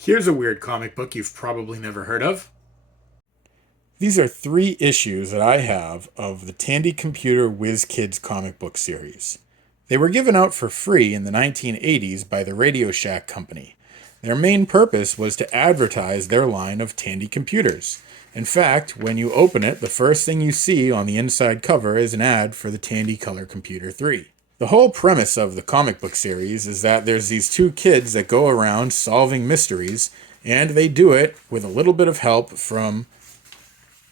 Here's a weird comic book you've probably never heard of. These are 3 issues that I have of the Tandy Computer Whiz Kids comic book series. They were given out for free in the 1980s by the Radio Shack Company. Their main purpose was to advertise their line of Tandy computers. In fact, when you open it, the first thing you see on the inside cover is an ad for the Tandy Color Computer 3. The whole premise of the comic book series is that there's these 2 kids that go around solving mysteries, and they do it with a little bit of help from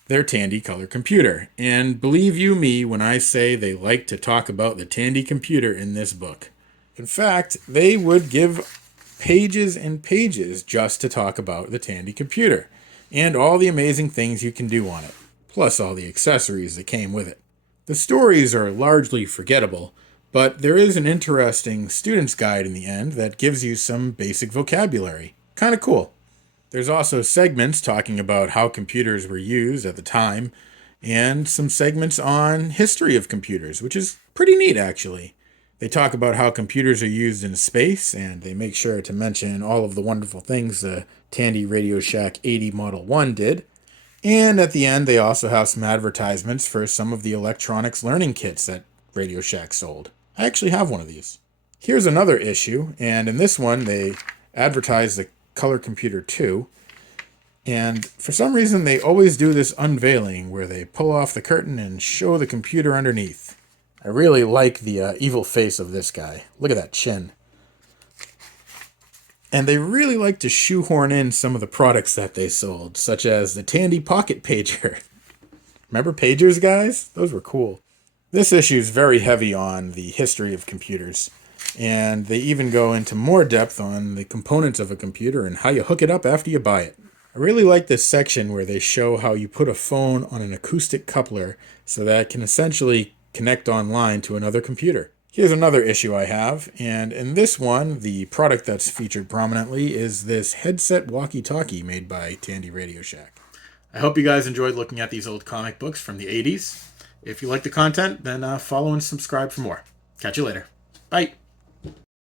their Tandy Color Computer. And believe you me when I say they like to talk about the Tandy Computer in this book. In fact, they would give pages and pages just to talk about the Tandy Computer and all the amazing things you can do on it, plus all the accessories that came with it. The stories are largely forgettable, but there is an interesting student's guide in the end that gives you some basic vocabulary. Kind of cool. There's also segments talking about how computers were used at the time, and some segments on history of computers, which is pretty neat actually. They talk about how computers are used in space, and they make sure to mention all of the wonderful things the Tandy Radio Shack 80 Model 1 did. And at the end, they also have some advertisements for some of the electronics learning kits that Radio Shack sold. I actually have one of these. Here's another issue, and in this one, they advertise the Color Computer 2. And for some reason, they always do this unveiling where they pull off the curtain and show the computer underneath. I really like the evil face of this guy. Look at that chin. And they really like to shoehorn in some of the products that they sold, such as the Tandy Pocket Pager. Remember pagers, guys? Those were cool. This issue is very heavy on the history of computers, and they even go into more depth on the components of a computer and how you hook it up after you buy it. I really like this section where they show how you put a phone on an acoustic coupler so that it can essentially connect online to another computer. Here's another issue I have, and in this one, the product that's featured prominently is this headset walkie-talkie made by Tandy Radio Shack. I hope you guys enjoyed looking at these old comic books from the 80s. If you like the content, then follow and subscribe for more. Catch you later. Bye.